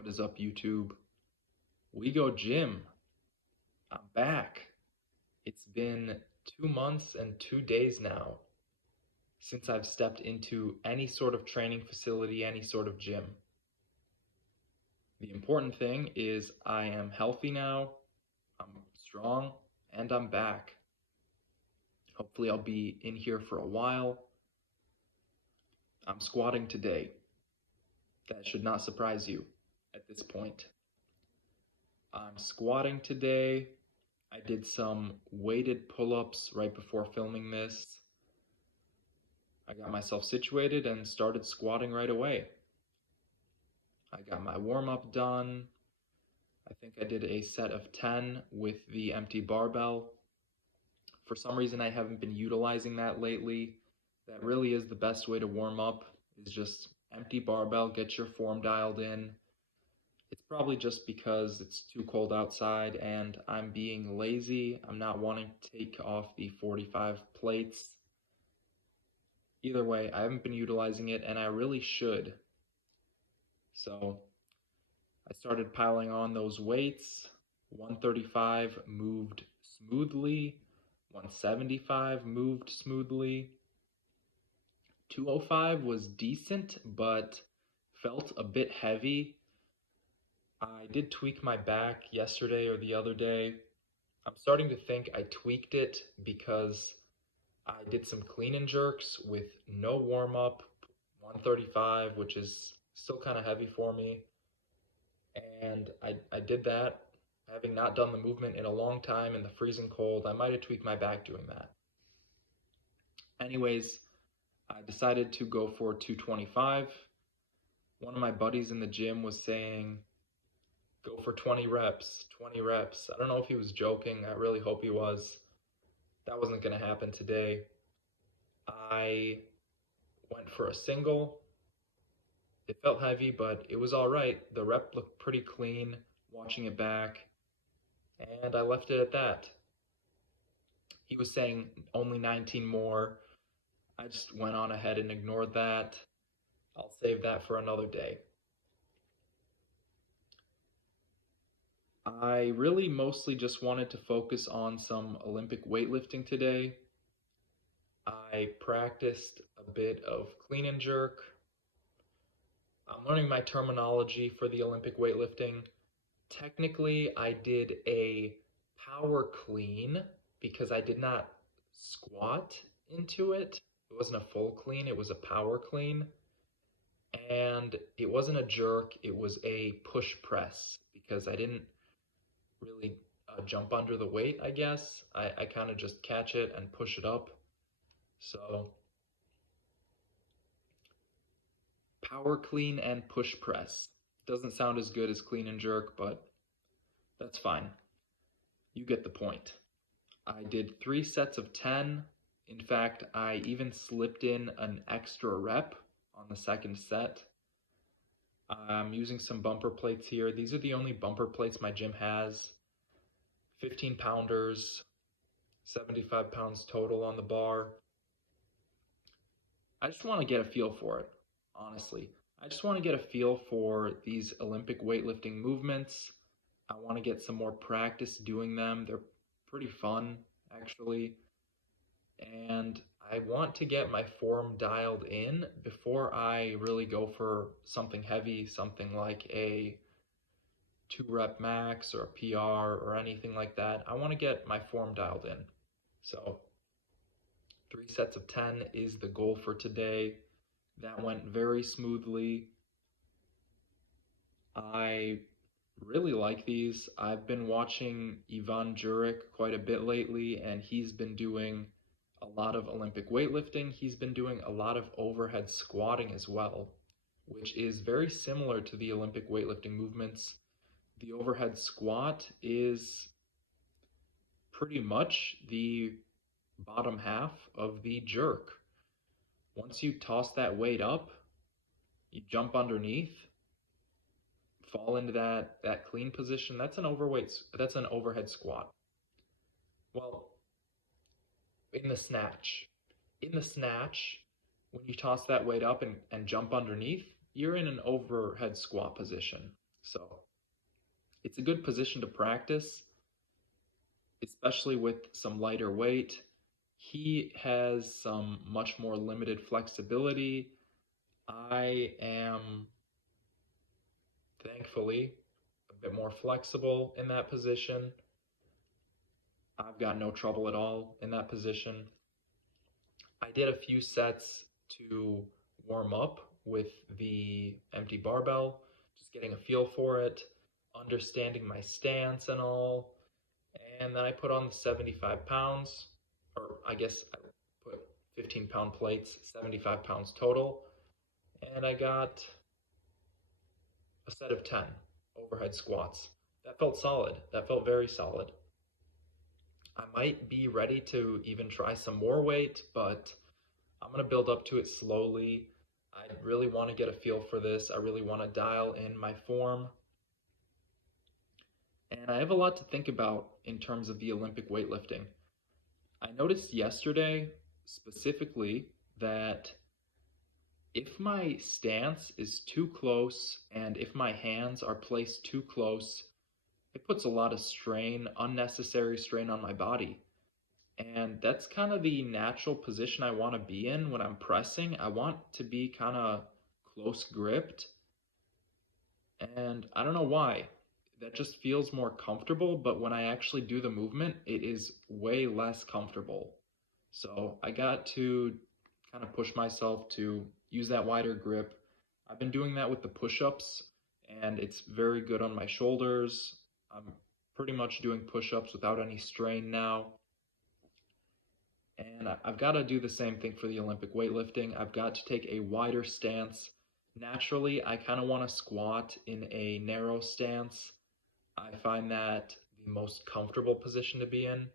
What is up, YouTube? We Go Gym. I'm back. It's been 2 months and 2 days now since I've stepped into any sort of training facility, any sort of gym. The important thing is I am healthy now, I'm strong, and I'm back. Hopefully, I'll be in here for a while. I'm squatting today. That should not surprise you at this point. I'm squatting today. I did some weighted pull-ups right before filming this. I got myself situated and started squatting right away. I got my warm-up done. I think I did a set of 10 with the empty barbell. For some reason, I haven't been utilizing that lately. That really is the best way to warm up, is just empty barbell, get your form dialed in. It's probably just because it's too cold outside and I'm being lazy. I'm not wanting to take off the 45 plates. Either way, I haven't been utilizing it and I really should. So I started piling on those weights. 135 moved smoothly. 175 moved smoothly. 205 was decent, but felt a bit heavy. I did tweak my back yesterday or the other day. I'm starting to think I tweaked it because I did some clean and jerks with no warm-up, 135, which is still kind of heavy for me. And I did that, having not done the movement in a long time in the freezing cold. I might have tweaked my back doing that. Anyways, I decided to go for 225. One of my buddies in the gym was saying, go for 20 reps, 20 reps. I don't know if he was joking. I really hope he was. That wasn't going to happen today. I went for a single. It felt heavy, but it was all right. The rep looked pretty clean watching it back, and I left it at that. He was saying only 19 more. I just went on ahead and ignored that. I'll save that for another day. I really mostly just wanted to focus on some Olympic weightlifting today. I practiced a bit of clean and jerk. I'm learning my terminology for the Olympic weightlifting. Technically, I did a power clean because I did not squat into it. It wasn't a full clean, it was a power clean. And it wasn't a jerk, it was a push press because I didn't really jump under the weight, I guess. I kind of just catch it and push it up. So, power clean and push press. Doesn't sound as good as clean and jerk, but that's fine. You get the point. I did 3 sets of 10. In fact, I even slipped in an extra rep on the second set. I'm using some bumper plates here. These are the only bumper plates my gym has. 15 pounders, 75 pounds total on the bar. I just want to get a feel for it, honestly. I just want to get a feel for these Olympic weightlifting movements. I want to get some more practice doing them. They're pretty fun, actually. And I want to get my form dialed in before I really go for something heavy, something like a 2-rep max or a PR or anything like that. I want to get my form dialed in. So 3 sets of 10 is the goal for today. That went very smoothly. I really like these. I've been watching Ivan Jurek quite a bit lately, and he's been doing a lot of Olympic weightlifting. He's been doing a lot of overhead squatting as well, which is very similar to the Olympic weightlifting movements. The overhead squat is pretty much the bottom half of the jerk. Once you toss that weight up, you jump underneath, fall into that clean position. That's an overhead squat. Well, in the snatch. In the snatch, when you toss that weight up and jump underneath, you're in an overhead squat position. So it's a good position to practice, especially with some lighter weight. He has some much more limited flexibility. I am, thankfully, a bit more flexible in that position. I've got no trouble at all in that position. I did a few sets to warm up with the empty barbell, just getting a feel for it, understanding my stance and all. And then I put on the 75 pounds, or I guess I put 15-pound plates, 75 pounds total. And I got a set of 10 overhead squats. That felt solid. That felt very solid. I might be ready to even try some more weight, but I'm going to build up to it slowly. I really want to get a feel for this. I really want to dial in my form. And I have a lot to think about in terms of the Olympic weightlifting. I noticed yesterday specifically that if my stance is too close and if my hands are placed too close, it puts a lot of strain, unnecessary strain on my body. And that's kind of the natural position I want to be in when I'm pressing. I want to be kind of close gripped. And I don't know why. That just feels more comfortable, but when I actually do the movement, it is way less comfortable. So I got to kind of push myself to use that wider grip. I've been doing that with the push-ups, and it's very good on my shoulders. I'm pretty much doing push-ups without any strain now. And I've got to do the same thing for the Olympic weightlifting. I've got to take a wider stance. Naturally, I kind of want to squat in a narrow stance. I find that the most comfortable position to be in,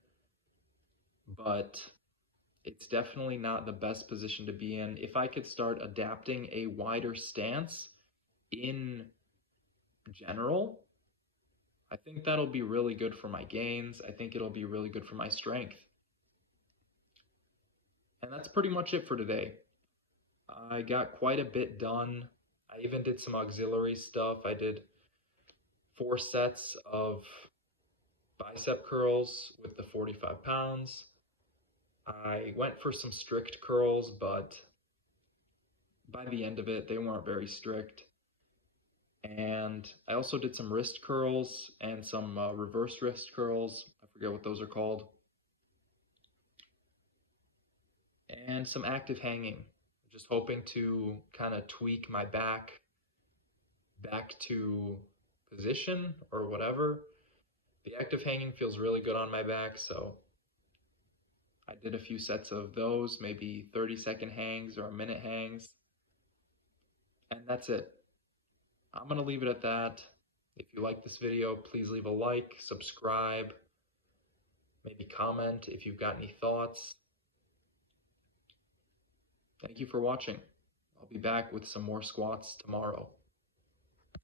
but it's definitely not the best position to be in. If I could start adapting a wider stance in general, I think that'll be really good for my gains. I think it'll be really good for my strength. And that's pretty much it for today. I got quite a bit done. I even did some auxiliary stuff. I did 4 sets of bicep curls with the 45 pounds. I went for some strict curls, but by the end of it, they weren't very strict. And I also did some wrist curls and some reverse wrist curls. I forget what those are called. And some active hanging. Just hoping to kind of tweak my back to position or whatever. The active hanging feels really good on my back, so I did a few sets of those, maybe 30-second hangs or a minute hangs. And that's it. I'm going to leave it at that. If you like this video, please leave a like, subscribe, maybe comment if you've got any thoughts. Thank you for watching. I'll be back with some more squats tomorrow.